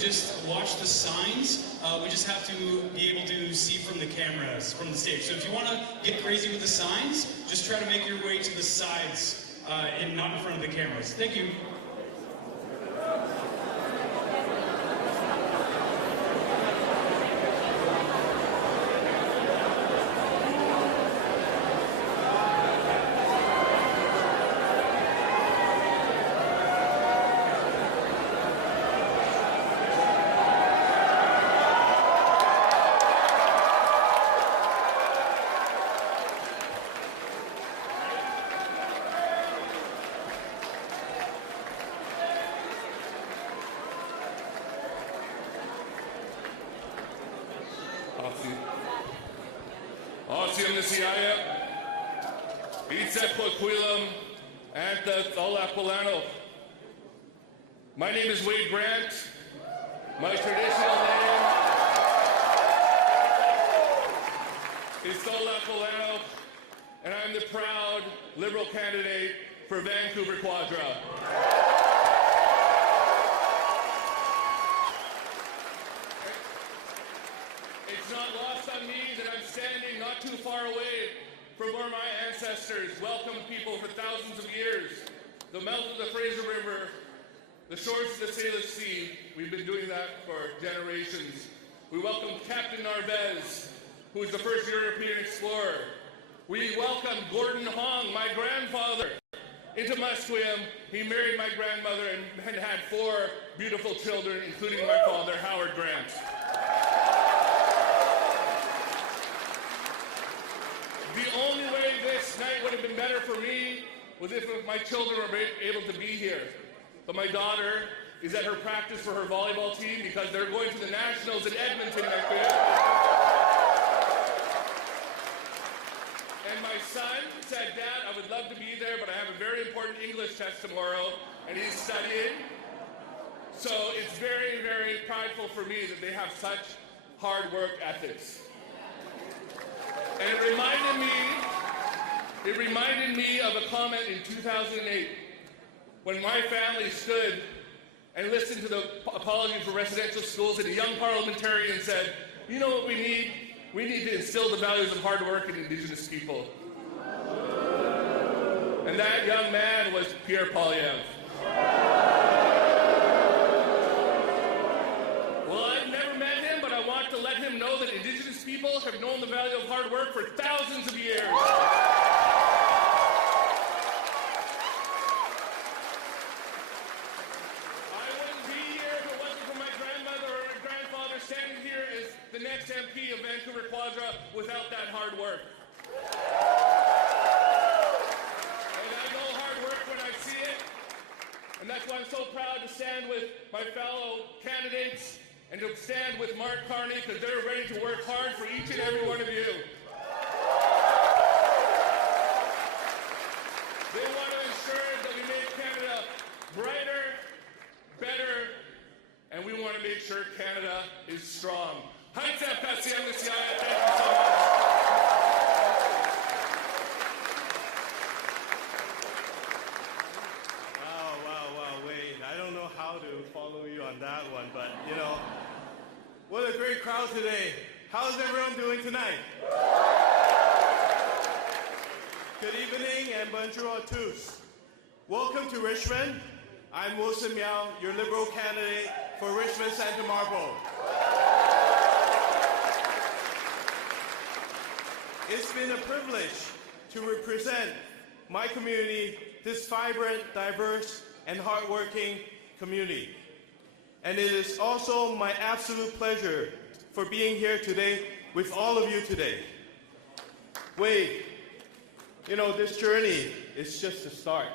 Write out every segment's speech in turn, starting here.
just watch the signs. We just have to be able to see from the cameras, from the stage. So if you want to get crazy with the signs, just try to make your way to the sides and not in front of the cameras. Thank you. My name is Wade Grant. My traditional name is Sola Polano, and I'm the proud Liberal candidate for Vancouver Quadra. It's not lost on me that I'm standing not too far away from where my ancestors welcomed people for thousands of years. The mouth of the Fraser River, the shores of the Salish Sea. We've been doing that for generations. We welcomed Captain Narvaez, who was the first European explorer. We welcomed Gordon Hong, my grandfather, into Musqueam. He married my grandmother and had 4 beautiful children, including my father, Howard Grant. The only way this night would have been better for me was if my children were able to be here. But my daughter is at her practice for her volleyball team because they're going to the Nationals in Edmonton next year. And my son said, "Dad, I would love to be there, but I have a very important English test tomorrow," and he's studying. So it's very, very prideful for me that they have such hard work ethics. And it reminded me of a comment in 2008 when my family stood and listened to the apology for residential schools, and a young parliamentarian said, "You know what we need? We need to instill the values of hard work in Indigenous people." And that young man was Pierre Poilievre. Well, I've never met him, but I want to let him know that Indigenous people have known the value of hard work for thousands of years. Standing here as the next MP of Vancouver Quadra without that hard work. And I know hard work when I see it, and that's why I'm so proud to stand with my fellow candidates and to stand with Mark Carney, because they're ready to work hard for each and every one of you. They want to ensure that we make Canada brighter, better, and we want to make sure Canada is strong. Thank you so much. Wow, Wade. I don't know how to follow you on that one, but you know, what a great crowd today. How's everyone doing tonight? Good evening and bonjour à tous. Welcome to Richmond. I'm Wilson Miao, your Liberal candidate for Richmond Santa Marble. It's been a privilege to represent my community, this vibrant, diverse, and hardworking community. And it is also my absolute pleasure for being here today with all of you today. Wade, you know, this journey is just a start.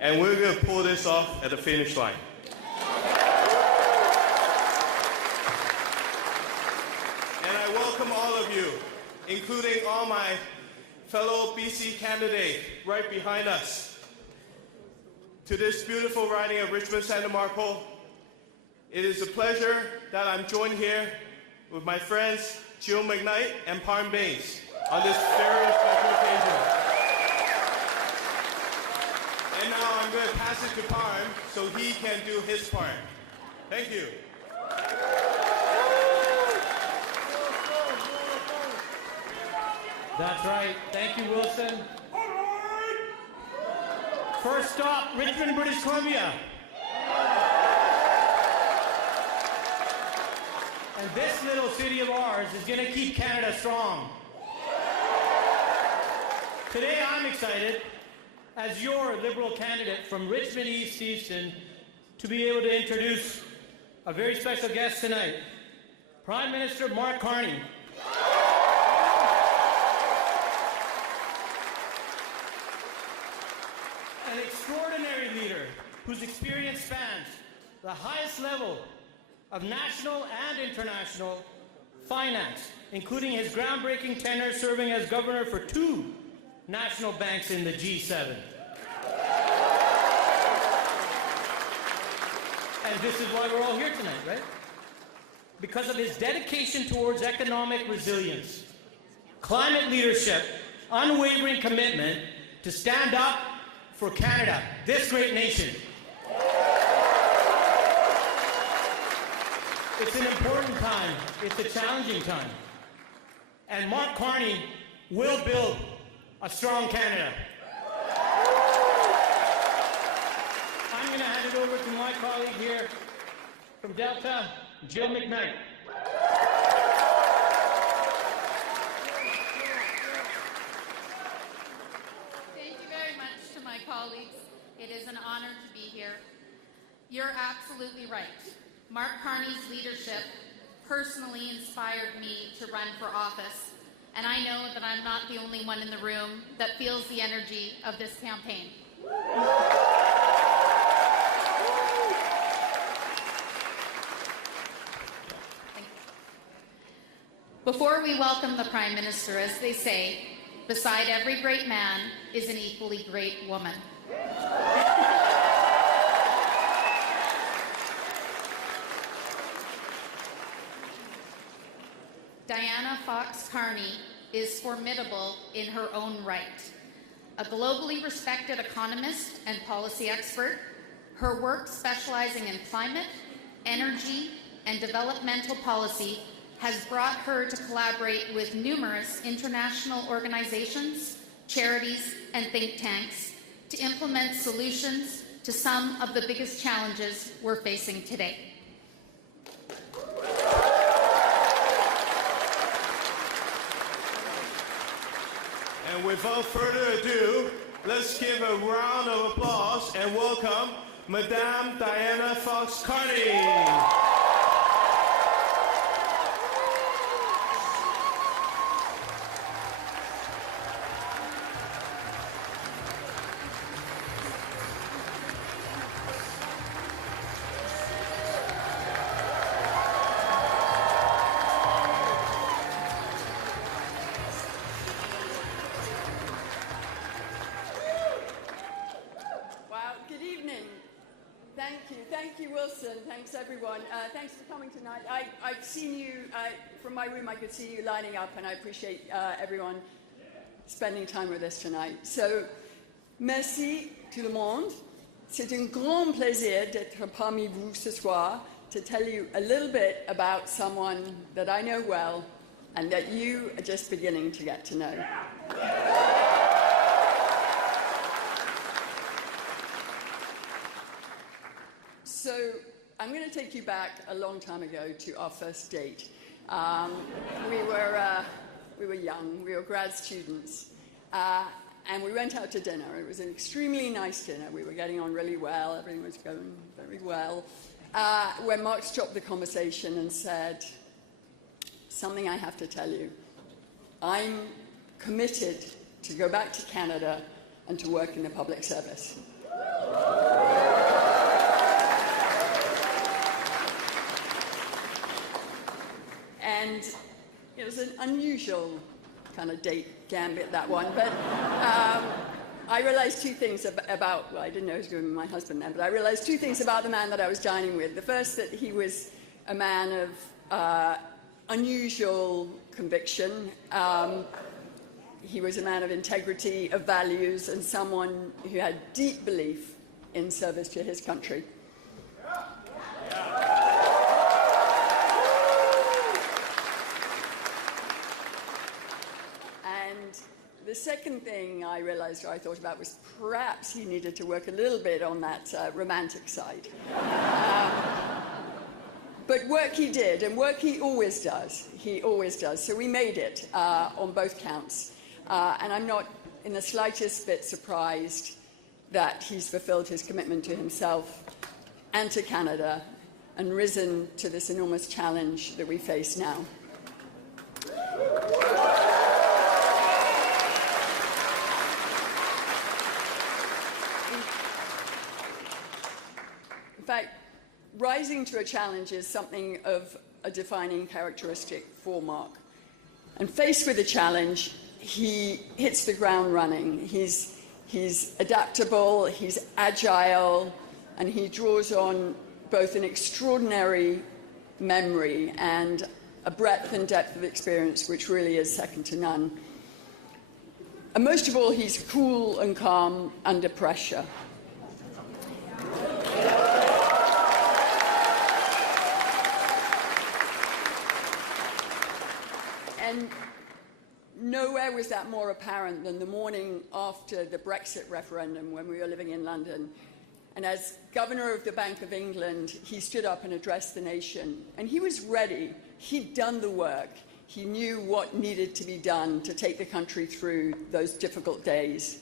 And we're going to pull this off at the finish line. And I welcome all of you, including all my fellow BC candidates right behind us, to this beautiful riding of Richmond Santa Marble. It is a pleasure that I'm joined here with my friends Jill McKnight and Parm Baines on this very special occasion. And now I'm going to pass it to Parm so he can do his part. Thank you. That's right. Thank you, Wilson. First stop, Richmond, British Columbia. And this little city of ours is going to keep Canada strong. Today I'm excited, as your Liberal candidate from Richmond East Easton, to be able to introduce a very special guest tonight, Prime Minister Mark Carney. An extraordinary leader whose experience spans the highest level of national and international finance, including his groundbreaking tenure serving as governor for 2 national banks in the G7. And this is why we're all here tonight, right? Because of his dedication towards economic resilience, climate leadership, unwavering commitment to stand up for Canada, this great nation. It's an important time. It's a challenging time. And Mark Carney will build a strong Canada. I'm going to hand it over to my colleague here from Delta, Jill McKnight. Thank you very much to my colleagues. It is an honor to be here. You're absolutely right. Mark Carney's leadership personally inspired me to run for office, and I know that I'm not the only one in the room that feels the energy of this campaign. Before we welcome the Prime Minister, as they say, beside every great man is an equally great woman. Diana Fox Carney is formidable in her own right. A globally respected economist and policy expert, her work specializing in climate, energy, and developmental policy has brought her to collaborate with numerous international organizations, charities, and think tanks to implement solutions to some of the biggest challenges we're facing today. And without further ado, let's give a round of applause and welcome Madame Diana Fox Carney. Thank you, Wilson. Thanks, everyone. Thanks for coming tonight. I've seen you, from my room I could see you lining up, and I appreciate everyone spending time with us tonight. So, merci tout le monde. C'est un grand plaisir d'être parmi vous ce soir to tell you a little bit about someone that I know well and that you are just beginning to get to know. So I'm going to take you back a long time ago to our first date. We were young, we were grad students, and we went out to dinner. It was an extremely nice dinner. We were getting on really well, everything was going very well. When Mark stopped the conversation and said, something I have to tell you. I'm committed to go back to Canada and to work in the public service. And it was an unusual kind of date gambit, that one. But I realized 2 things about, well, I didn't know he was going to be my husband then, but I realized 2 things about the man that I was dining with. The first, that he was a man of unusual conviction. He was a man of integrity, of values, and someone who had deep belief in service to his country. second thing I realized, or I thought about, was perhaps he needed to work a little bit on that romantic side. But work he did, and work he always does. He always does. So we made it on both counts. And I'm not in the slightest bit surprised that he's fulfilled his commitment to himself and to Canada and risen to this enormous challenge that we face now. In fact, rising to a challenge is something of a defining characteristic for Mark. And faced with a challenge, he hits the ground running. He's adaptable, he's agile, and he draws on both an extraordinary memory and a breadth and depth of experience which really is second to none. And most of all, he's cool and calm under pressure. And nowhere was that more apparent than the morning after the Brexit referendum when we were living in London. And as Governor of the Bank of England, he stood up and addressed the nation. And he was ready. He'd done the work. He knew what needed to be done to take the country through those difficult days.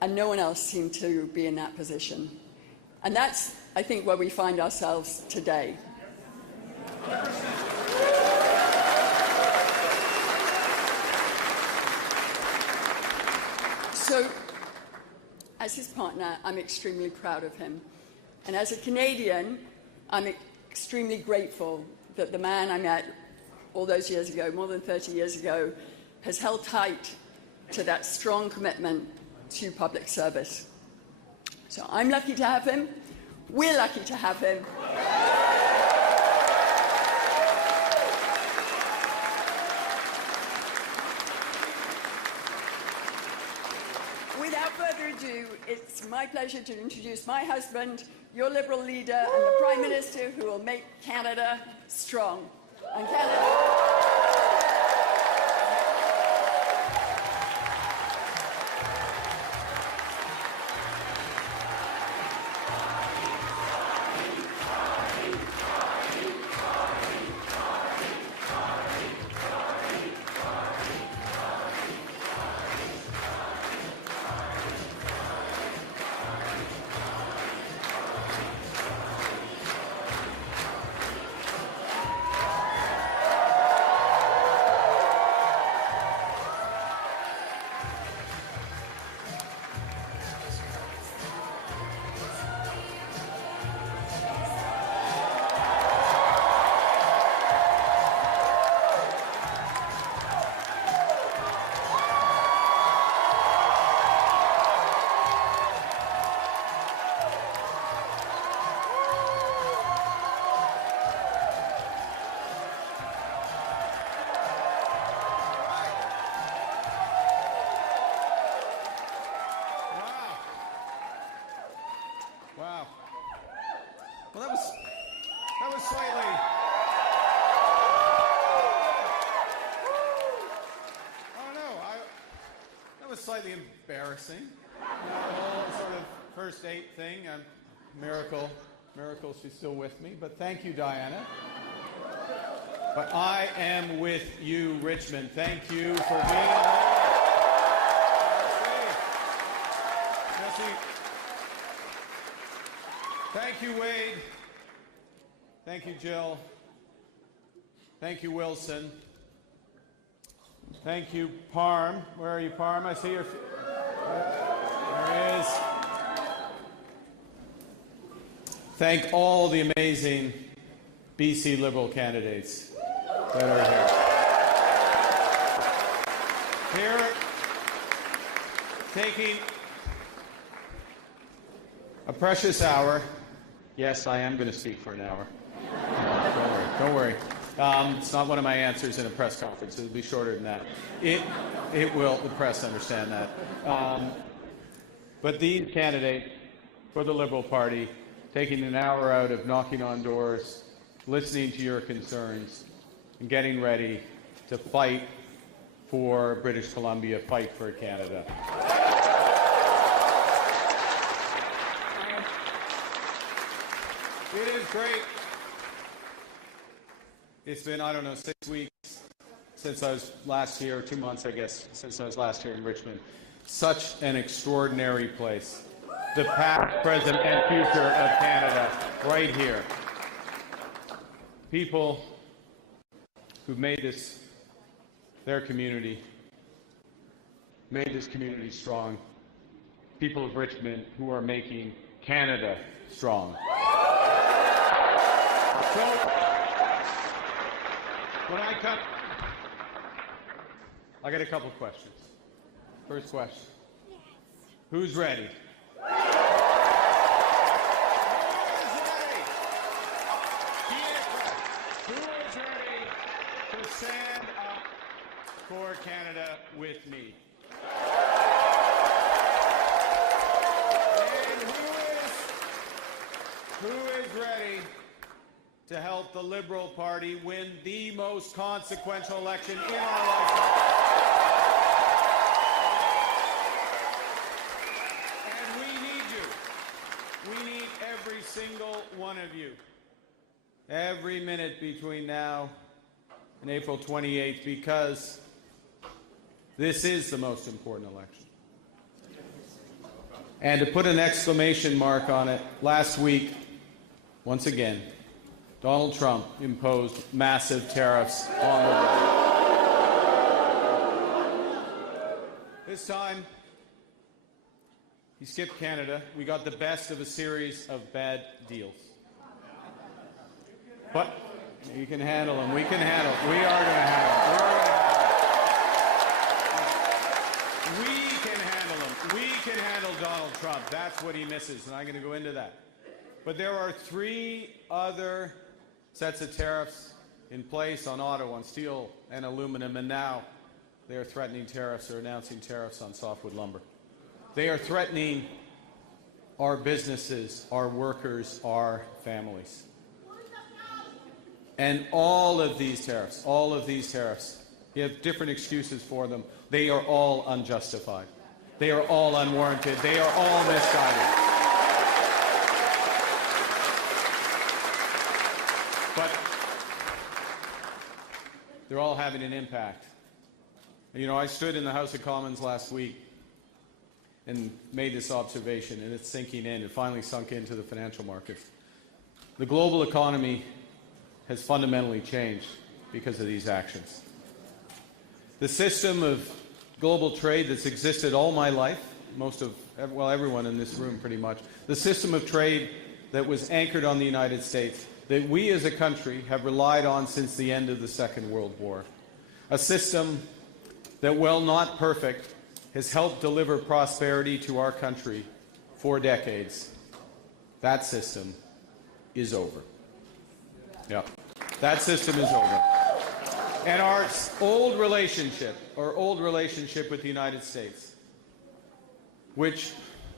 And no one else seemed to be in that position. And that's, I think, where we find ourselves today. So, as his partner, I'm extremely proud of him. And as a Canadian, I'm extremely grateful that the man I met all those years ago, more than 30 years ago, has held tight to that strong commitment to public service. So I'm lucky to have him. We're lucky to have him. Without further ado, it's my pleasure to introduce my husband, your Liberal leader, and the Prime Minister who will make Canada strong. And Canada... Slightly embarrassing. The whole sort of first date thing. Miracle she's still with me. But thank you, Diana. But I am with you, Richmond. Thank you for being here. Merci. Thank you, Wade. Thank you, Jill. Thank you, Wilson. Thank you, Parm. Where are you, Parm? I see your... There he is. Thank all the amazing BC Liberal candidates that are here. Here, taking a precious hour. Yes, I am going to speak for an hour. Don't worry. It's not one of my answers in a press conference. It'll be shorter than that. It will. The press understand that. But these candidates for the Liberal Party, taking an hour out of knocking on doors, listening to your concerns, and getting ready to fight for British Columbia, fight for Canada. It is great. It's been, I don't know, 6 weeks since I was last here, 2 months, I guess, since I was last here in Richmond. Such an extraordinary place. The past, present, and future of Canada, right here. People who've made this their community, made this community strong. People of Richmond who are making Canada strong. So, when I come, I got a couple questions. First question. Who's ready? Who is ready to stand up for Canada with me? And who is ready to help the Liberal Party win the most consequential election in our lifetime? And we need you. We need every single one of you. Every minute between now and April 28th, because this is the most important election. And to put an exclamation mark on it, last week, once again, Donald Trump imposed massive tariffs on the world. This time, he skipped Canada. We got the best of a series of bad deals. But you can handle them. We can handle them. We are going to handle them. We can handle them. We can handle Donald Trump. That's what he misses, and I'm going to go into that. But there are 3 other sets of tariffs in place on auto, on steel and aluminum, and now they are threatening tariffs or announcing tariffs on softwood lumber. They are threatening our businesses, our workers, our families. And all of these tariffs, you have different excuses for them. They are all unjustified. They are all unwarranted. They are all misguided. But they're all having an impact. You know, I stood in the House of Commons last week and made this observation, and it's sinking in. It finally sunk into the financial markets. The global economy has fundamentally changed because of these actions. The system of global trade that's existed all my life, everyone in this room pretty much, the system of trade that was anchored on the United States, that we as a country have relied on since the end of the Second World War. A system that, while not perfect, has helped deliver prosperity to our country for decades. That system is over. Yeah, that system is over. And our old relationship with the United States, which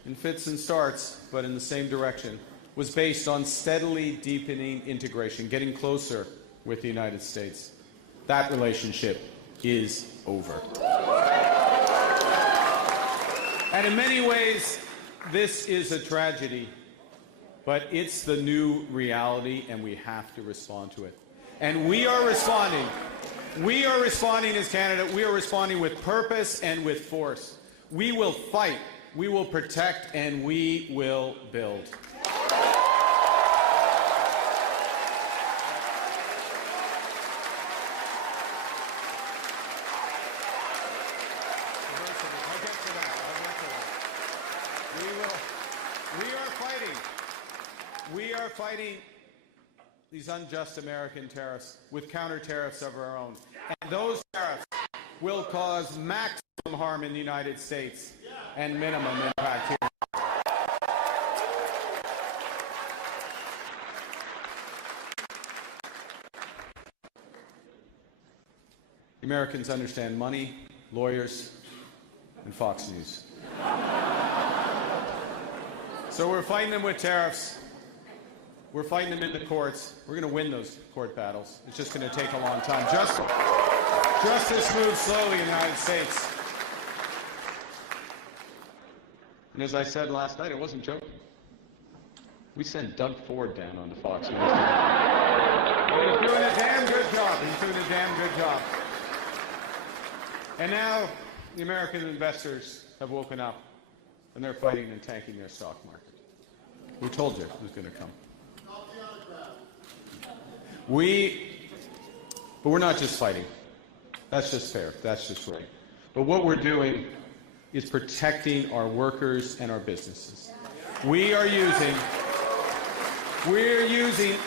in fits and starts, but in the same direction, was based on steadily deepening integration, getting closer with the United States. That relationship is over. And in many ways, this is a tragedy, but it's the new reality, and we have to respond to it. And we are responding. We are responding as Canada. We are responding with purpose and with force. We will fight, we will protect, and we will build. We are fighting these unjust American tariffs with counter tariffs of our own. And those tariffs will cause maximum harm in the United States and minimum impact here. Americans understand money, lawyers, and Fox News. So we're fighting them with tariffs. We're fighting them in the courts. We're going to win those court battles. It's just going to take a long time. Justice moves slowly in the United States. And as I said last night, I wasn't joking. We sent Doug Ford down on the Fox News. He's doing a damn good job. He's doing a damn good job. And now the American investors have woken up, and they're fighting and tanking their stock market. We told you it was going to come. But we're not just fighting. That's just fair. That's just right. But what we're doing is protecting our workers and our businesses. We're using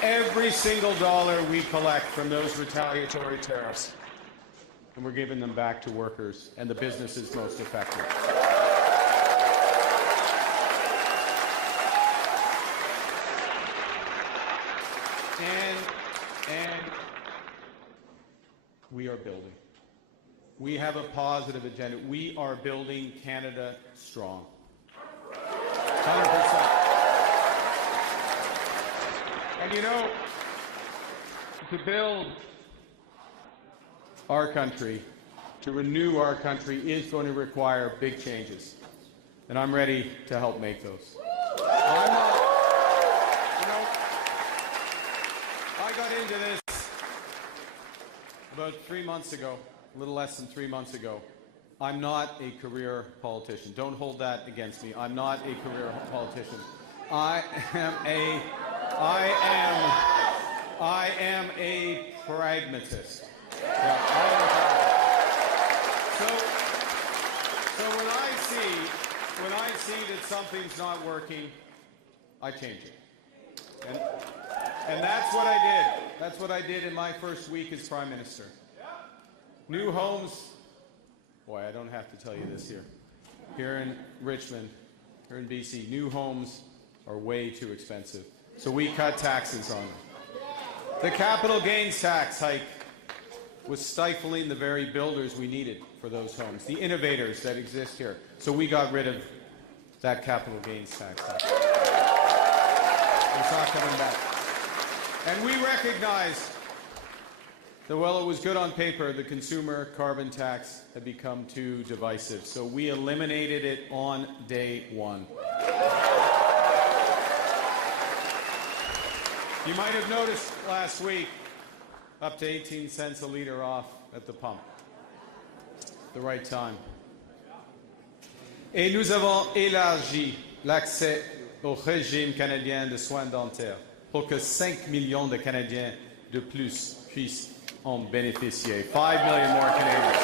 every single dollar we collect from those retaliatory tariffs, and we're giving them back to workers and the businesses most affected. And we are building. We have a positive agenda. We are building Canada strong. 100%. And you know, to build our country, to renew our country, is going to require big changes. And I'm ready to help make those. I got into this about 3 months ago, a little less than 3 months ago. I'm not a career politician. Don't hold that against me. I'm not a career politician. I am a pragmatist. Yeah, so when I see that something's not working, I change it. And that's what I did. That's what I did in my first week as Prime Minister. New homes, boy, I don't have to tell you this here. Here in Richmond, here in BC, new homes are way too expensive. So we cut taxes on them. The capital gains tax hike was stifling the very builders we needed for those homes, the innovators that exist here. So we got rid of that capital gains tax hike. It's not coming back. And we recognized that while it was good on paper, the consumer carbon tax had become too divisive. So we eliminated it on day one. You might have noticed last week, up to 18 cents a litre off at the pump. The right time. Et nous avons élargi l'accès au régime canadien de soins dentaires pour que 5 millions de Canadiens de plus puissent en bénéficier. 5 million more Canadians.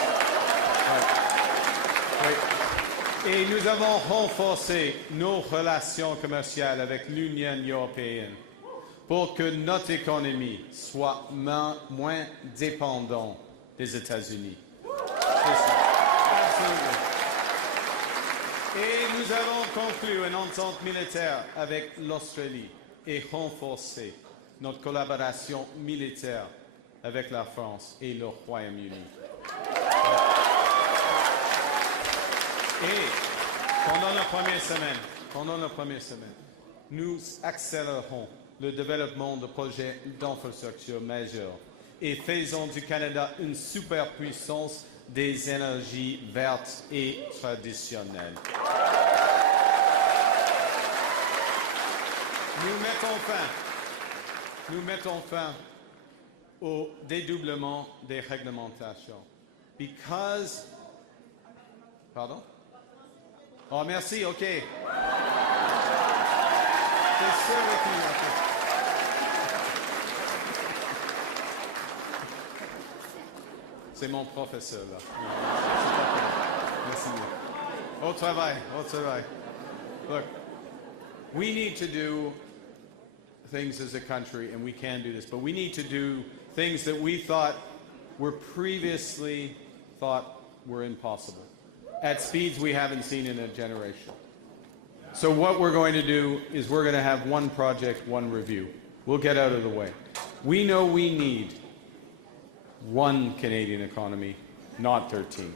Right. Et nous avons renforcé nos relations commerciales avec l'Union européenne pour que notre économie soit moins dépendante des États-Unis. Et nous avons conclu une entente militaire avec l'Australie et renforcé notre collaboration militaire avec la France et le Royaume-Uni. Et pendant la première semaine, nous accélérons le développement de projets d'infrastructure majeurs et faisons du Canada une superpuissance des énergies vertes et traditionnelles. Nous mettons fin au dédoublement des réglementations. Because... Pardon? Oh, merci, OK. C'est sûr avec nous, OK. C'est mon professeur, là. Merci. Au travail, au travail. Look, we need to do things as a country, and we can do this, but we need to do things that we thought were previously thought were impossible, at speeds we haven't seen in a generation. So what we're going to do is we're going to have one project, one review. We'll get out of the way. We know we need one Canadian economy, not 13.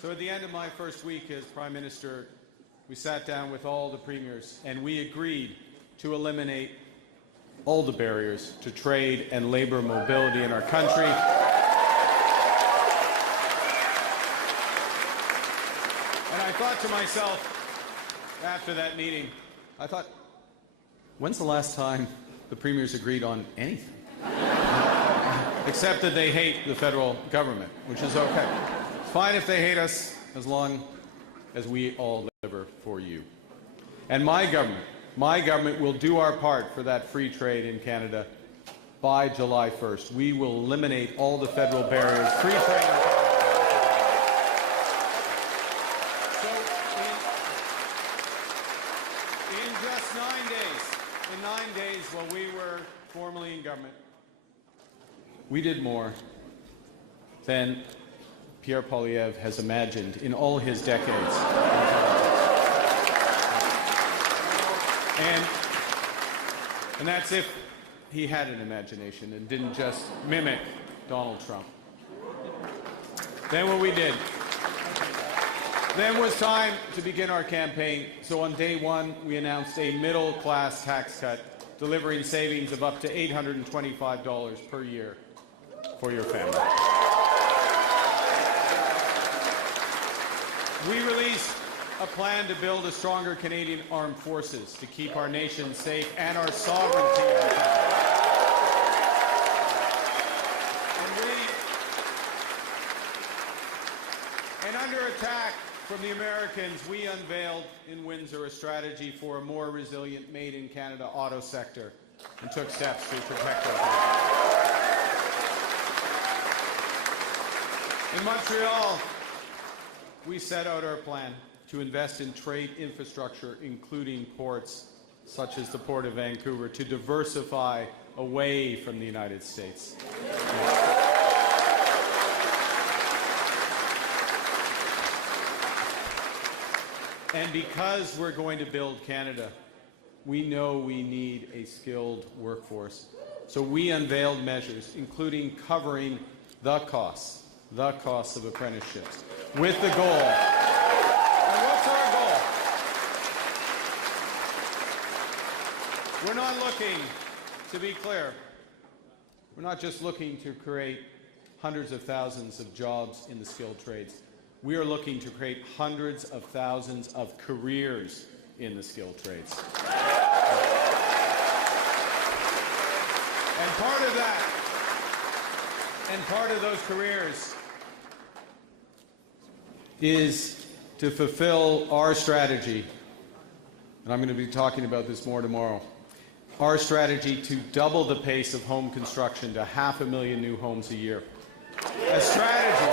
So at the end of my first week as Prime Minister, we sat down with all the premiers and we agreed to eliminate all the barriers to trade and labor mobility in our country. And I thought to myself after that meeting, when's the last time the premiers agreed on anything? Except that they hate the federal government, which is okay. It's fine if they hate us as long as we all deliver for you. And my government will do our part for that free trade in Canada by July 1st. We will eliminate all the federal barriers. Free trade in Canada. So in just 9 days, while we were formally in government, we did more than Pierre Poilievre has imagined in all his decades. And that's if he had an imagination and didn't just mimic Donald Trump. Then what we did. Then was time to begin our campaign. So on day one, we announced a middle-class tax cut, delivering savings of up to $825 per year for your family. We released a plan to build a stronger Canadian armed forces to keep our nation safe and our sovereignty intact. And under attack from the Americans, we unveiled in Windsor a strategy for a more resilient made-in-Canada auto sector and took steps to protect our country. In Montreal, we set out our plan to invest in trade infrastructure, including ports such as the Port of Vancouver, to diversify away from the United States. And because we're going to build Canada, we know we need a skilled workforce. So we unveiled measures, including covering the costs of apprenticeships, with the goal. And what's our goal? We're not looking, to be clear, we're not just looking to create hundreds of thousands of jobs in the skilled trades. We are looking to create hundreds of thousands of careers in the skilled trades. And part of that, and part of those careers is to fulfill our strategy, and I'm going to be talking about this more tomorrow, our strategy to double the pace of home construction to 500,000 new homes a year. A strategy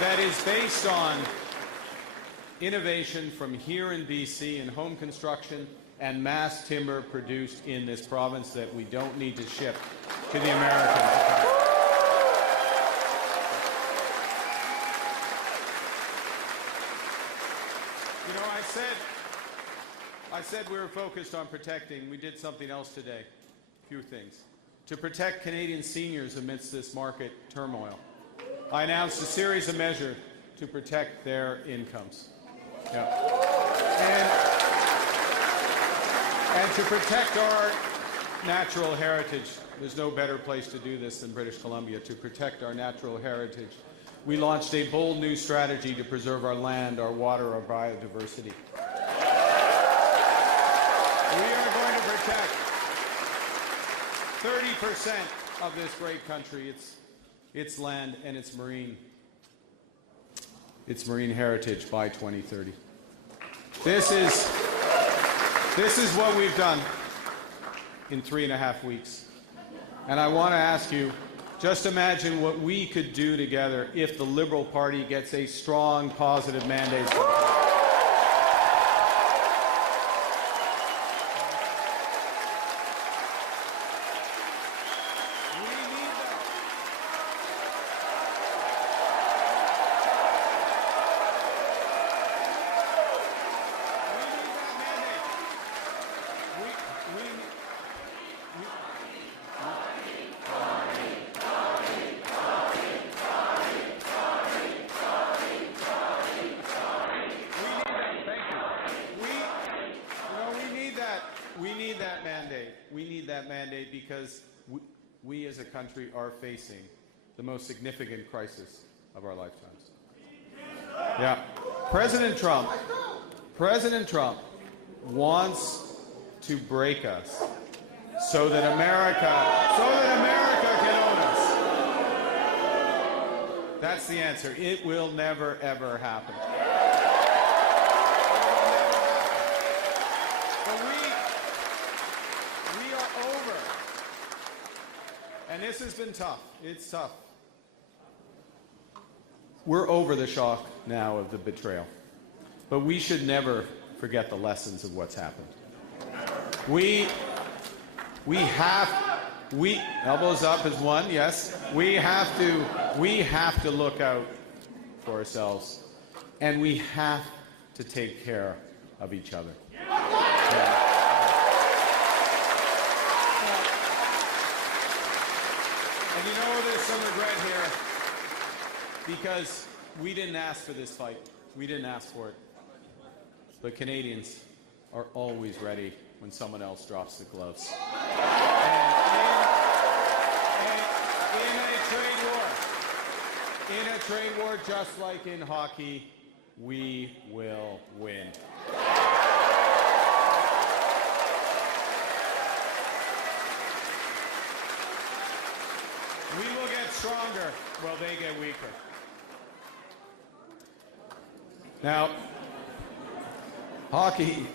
that is based on innovation from here in BC in home construction and mass timber produced in this province that we don't need to ship to the Americans. You know, I said we were focused on protecting. We did something else today. A few things. To protect Canadian seniors amidst this market turmoil, I announced a series of measures to protect their incomes. Yeah. And to protect our natural heritage. There's no better place to do this than British Columbia, to protect our natural heritage. We launched a bold new strategy to preserve our land, our water, our biodiversity. We are going to protect 30% of this great country, its land and its marine heritage by 2030. This is what we've done in 3.5 weeks. And I want to ask you, just imagine what we could do together if the Liberal Party gets a strong, positive mandate. because we as a country are facing the most significant crisis of our lifetimes. Yeah. President Trump wants to break us so that America can own us. That's the answer. It will never, ever happen. But we are over. And this has been tough. It's tough. We're over the shock now of the betrayal. But we should never forget the lessons of what's happened. Elbows up is one, yes. We have to look out for ourselves, and we have to take care of each other. Yeah. And you know, there's some regret here because we didn't ask for this fight. We didn't ask for it. But Canadians are always ready when someone else drops the gloves. In a trade war, just like in hockey, we will win. We will get stronger while they get weaker. Now, hockey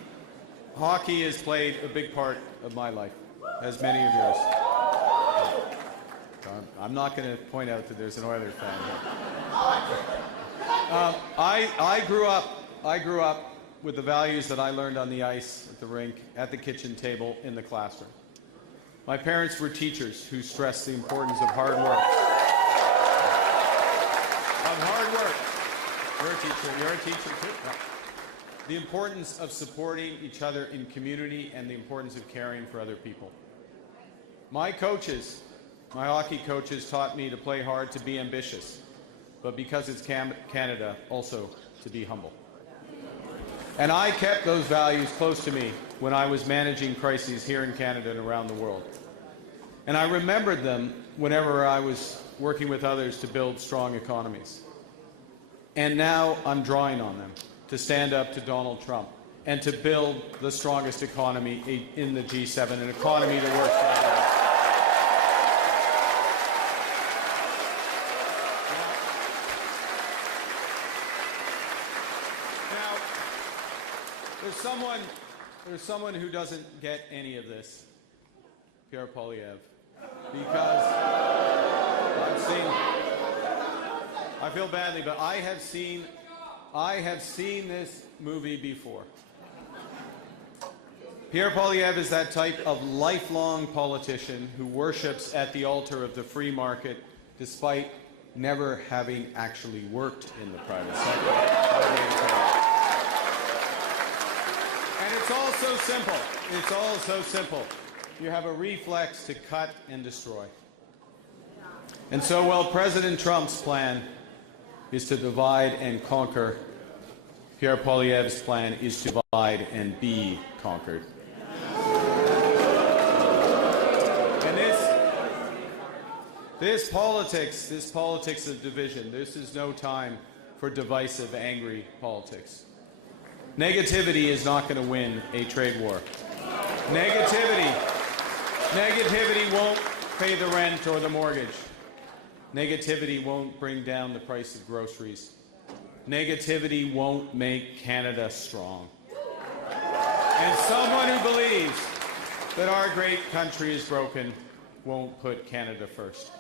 has played a big part of my life, as many of yours. I'm not going to point out that there's an Oilers fan here. I grew up with the values that I learned on the ice, at the rink, at the kitchen table, in the classroom. My parents were teachers who stressed the importance of hard work. You're a teacher. You're a teacher too. Yeah. The importance of supporting each other in community and the importance of caring for other people. My hockey coaches taught me to play hard, to be ambitious, but because it's Canada, also to be humble. And I kept those values close to me when I was managing crises here in Canada and around the world. And I remembered them whenever I was working with others to build strong economies. And now I'm drawing on them to stand up to Donald Trump and to build the strongest economy in the G7, an economy that works for everyone. There's someone who doesn't get any of this, Pierre Poilievre, because I feel badly, but I have seen this movie before. Pierre Poilievre is that type of lifelong politician who worships at the altar of the free market despite never having actually worked in the private sector. And it's all so simple. It's all so simple. You have a reflex to cut and destroy. And so while President Trump's plan is to divide and conquer, Pierre Poilievre's plan is to divide and be conquered. And this politics of division, this is no time for divisive, angry politics. Negativity is not going to win a trade war. Negativity won't pay the rent or the mortgage. Negativity won't bring down the price of groceries. Negativity won't make Canada strong. And someone who believes that our great country is broken won't put Canada first.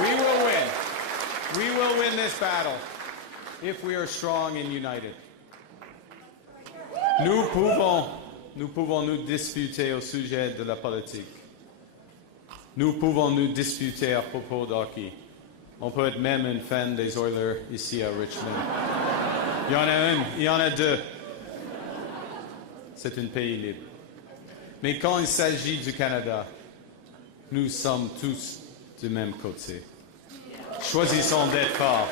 We will win. We will win this battle if we are strong and united. Nous pouvons nous disputer au sujet de la politique. Nous pouvons nous disputer à propos de hockey. On peut être même un fan des Oilers ici à Richmond. Il y en a un, il y en a deux. C'est un pays libre. Mais quand il s'agit du Canada, nous sommes tous du même côté. Choisissons d'être forts.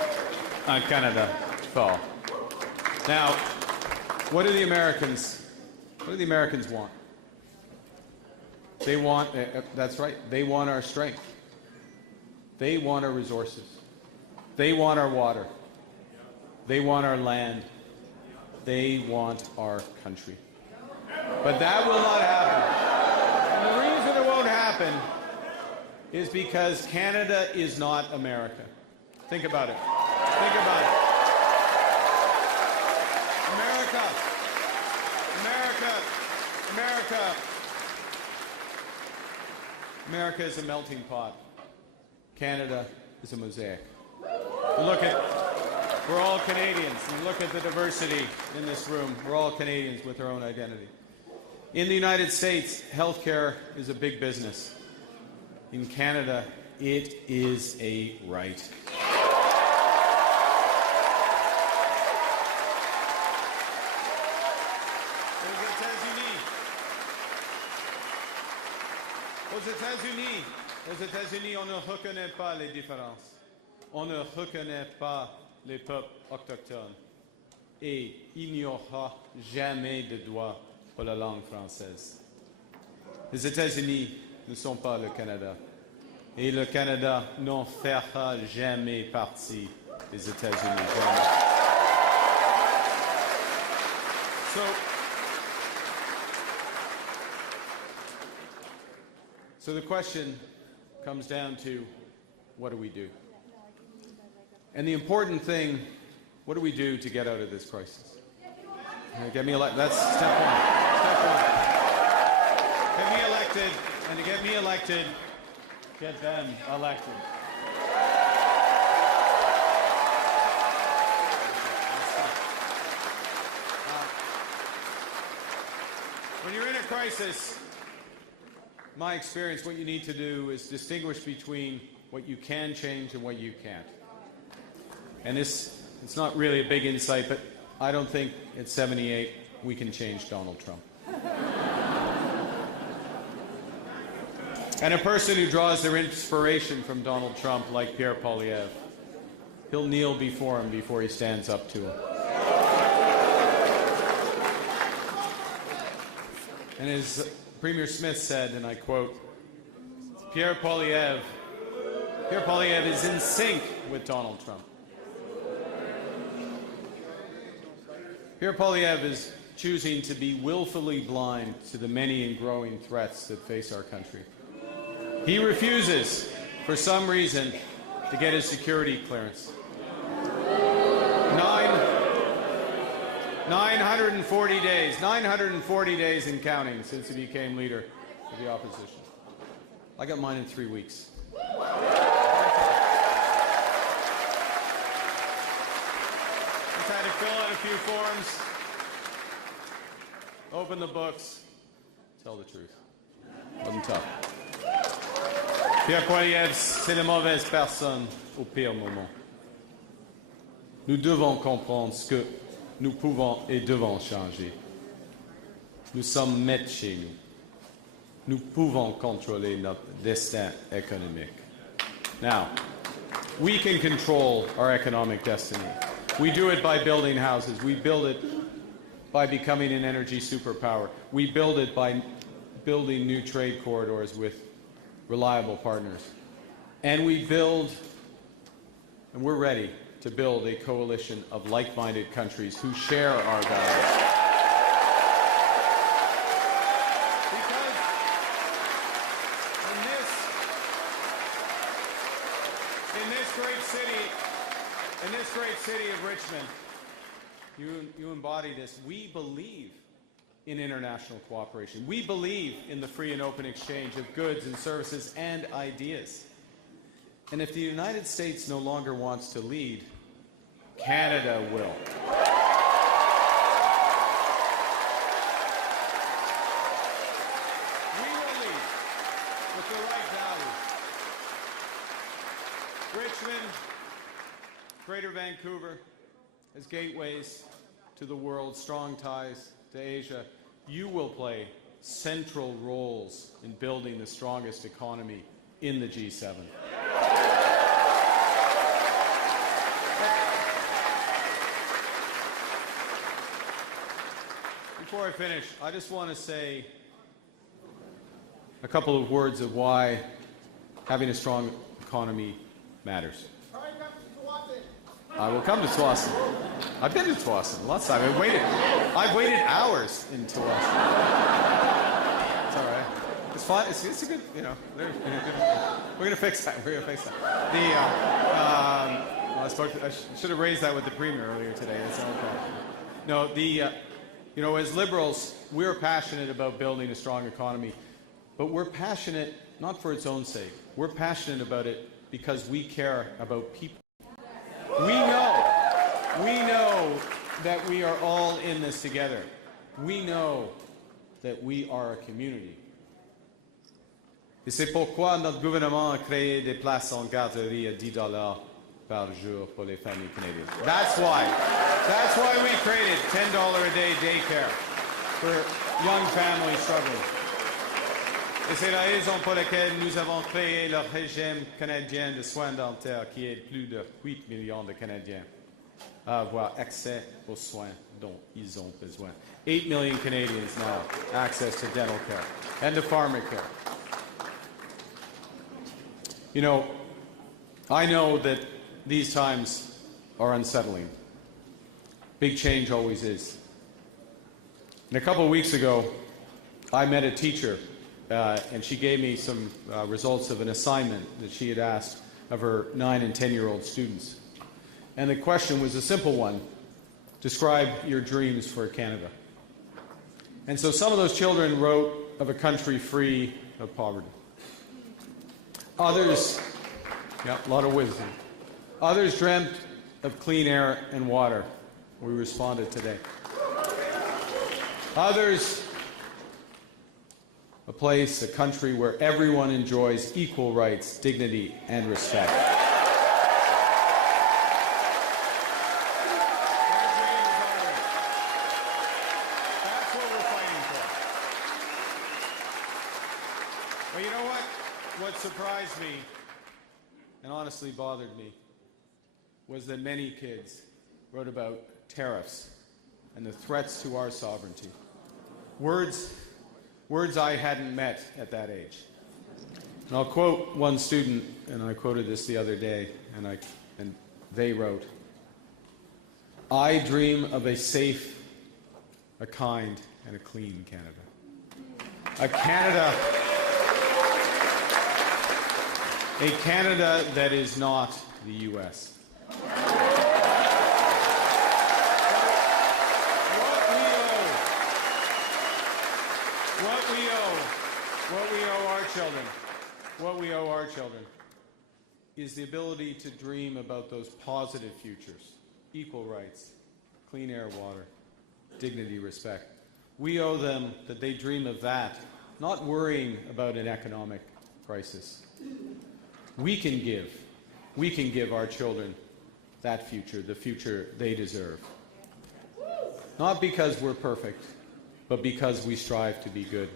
Un Canada fort. Now, what do the Americans want? They want, that's right, they want our strength. They want our resources. They want our water. They want our land. They want our country. But that will not happen. And the reason it won't happen is because Canada is not America. Think about it. Think about it. America. America. America. America is a melting pot. Canada is a mosaic. We're all Canadians. And look at the diversity in this room. We're all Canadians with our own identity. In the United States, healthcare is a big business. In Canada, it is a right. Aux États-Unis, on ne reconnaît pas les différences. On ne reconnaît pas les peuples autochtones. Et il n'y aura jamais de droit pour la langue française. Les États-Unis ne sont pas le Canada. Et le Canada n'en fera jamais partie des États-Unis. Jamais. So the question comes down to, what do we do? And the important thing, what do we do to get out of this crisis? Get me elected. That's step one. Step one. Get me elected, and to get me elected, get them elected. When you're in a crisis, my experience, what you need to do is distinguish between what you can change and what you can't. And it's not really a big insight, but I don't think at 78 we can change Donald Trump. And a person who draws their inspiration from Donald Trump, like Pierre Poilievre, he'll kneel before him before he stands up to him. And as Premier Smith said, and I quote, Pierre Poilievre is in sync with Donald Trump. Pierre Poilievre is choosing to be willfully blind to the many and growing threats that face our country. He refuses, for some reason, to get his security clearance. 940 days and counting since he became leader of the opposition. I got mine in 3 weeks. Just had to fill out a few forms, open the books, tell the truth. Wasn't tough. Pierre Poilievre, c'est la mauvaise personne au pire moment. Nous devons comprendre ce que nous pouvons et devons changer. Nous sommes maîtres chez nous. Nous pouvons contrôler notre destin économique. Now, we can control our economic destiny. We do it by building houses. We build it by becoming an energy superpower. We build it by building new trade corridors with reliable partners. And we build, and we're ready to build a coalition of like-minded countries who share our values. Because in this great city of Richmond, you embody this. We believe in international cooperation. We believe in the free and open exchange of goods and services and ideas. And if the United States no longer wants to lead, Canada will. We will lead with the right values. Richmond, Greater Vancouver, as gateways to the world, strong ties to Asia, you will play central roles in building the strongest economy in the G7. Before I finish, I just want to say a couple of words of why having a strong economy matters. I will come to Tsawwassen. I've been to Tsawwassen lots of time. I've waited hours in Tsawwassen. It's all right. It's fun. It's a good, you know. We're gonna fix that. We're gonna fix that. I should have raised that with the Premier earlier today. That's no problem. No, you know, as Liberals, we're passionate about building a strong economy, but we're passionate not for its own sake. We're passionate about it because we care about people. We know that we are all in this together. We know that we are a community. Et c'est pourquoi notre gouvernement a créé des places en garderie à $10 par jour pour les familles canadiennes. That's why we created $10 a day daycare for young families struggling. Et c'est la raison pour laquelle nous avons créé le régime canadien de soins dentaires qui aide plus de 8 millions de Canadiens à avoir accès aux soins dont ils ont besoin. 8 million Canadians now access to dental care and to pharmacare. You know, I know that these times are unsettling. Big change always is. And a couple of weeks ago, I met a teacher, and she gave me some results of an assignment that she had asked of her 9- and 10-year-old students. And the question was a simple one: describe your dreams for Canada. And so some of those children wrote of a country free of poverty. Others, yeah, a lot of wisdom. Others dreamt of clean air and water. We responded today. Others, a place, a country where everyone enjoys equal rights, dignity, and respect. That's what we're fighting for. But you know what? What surprised me, and honestly bothered me, was that many kids wrote about tariffs and the threats to our sovereignty. Words I hadn't met at that age. And I'll quote one student, and I quoted this the other day, and they wrote, "I dream of a safe, a kind, and a clean Canada. A Canada that is not the U.S." What we owe our children is the ability to dream about those positive futures: equal rights, clean air, water, dignity, respect. We owe them that they dream of that, not worrying about an economic crisis. We can give our children that future, the future they deserve. Not because we're perfect, but because we strive to be good.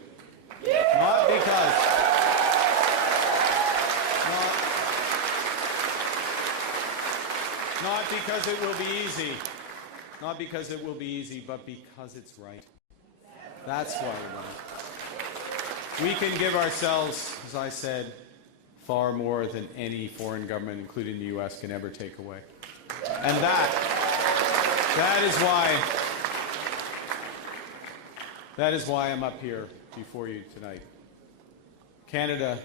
Not because it will be easy. Not because it will be easy, but because it's right. That's why we want it. We can give ourselves, as I said, far more than any foreign government, including the U.S., can ever take away. And that is why I'm up here before you tonight. Canada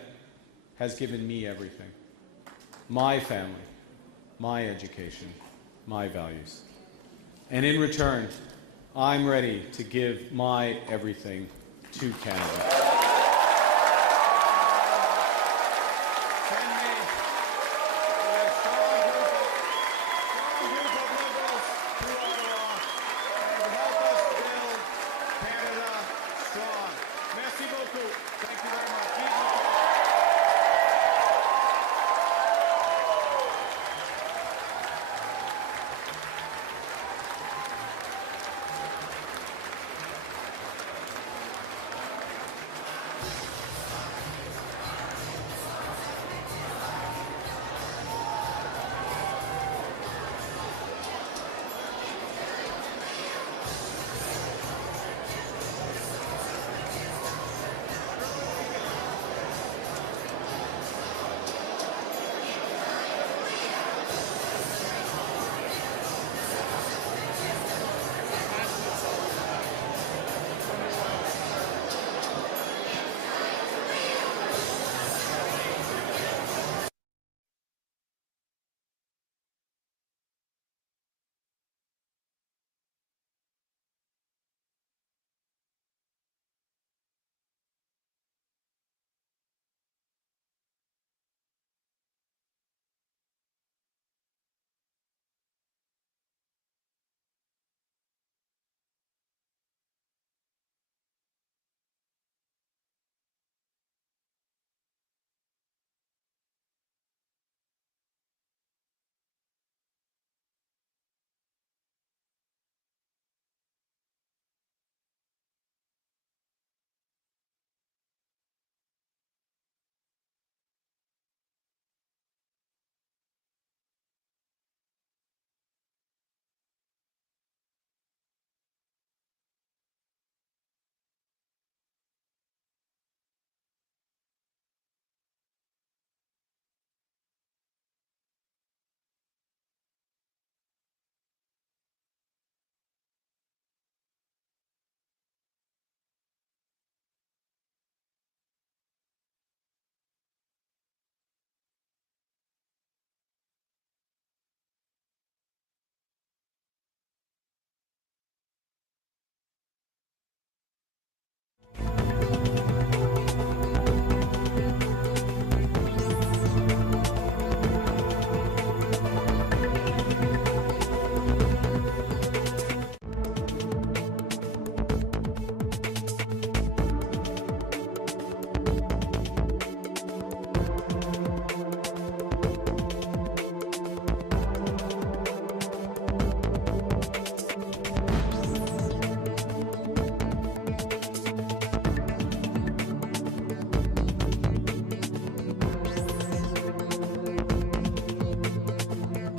has given me everything. My family, my education, my values. And in return, I'm ready to give my everything to Canada.